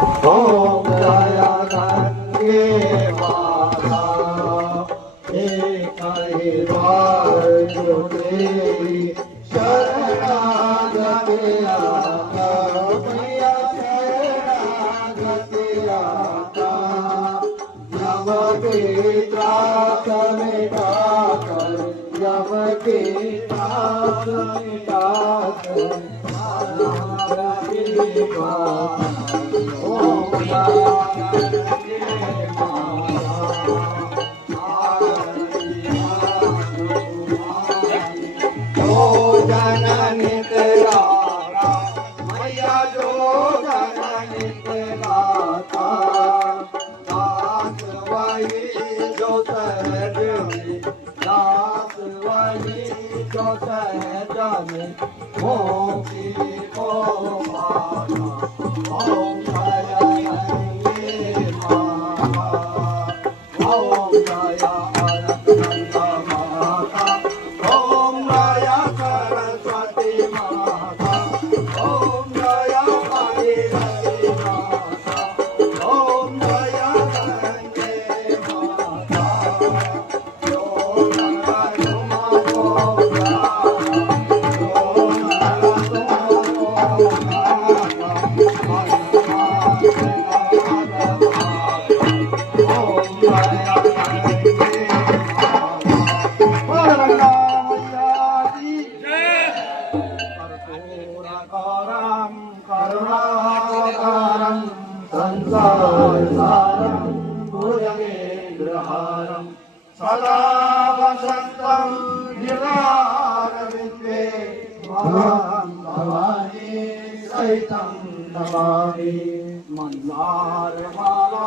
ઓમ દયા ગંગે માતા એકાઈ વાર જોડેરી શરણાગતે આતા શરણાગતે આતા યમ કે ત્રાસ મિટા કર યમ કે ત્રાસ મિટા કર सदा वसंतं निरारविन्दे भवानी सहितं नमामि मन्दारमाला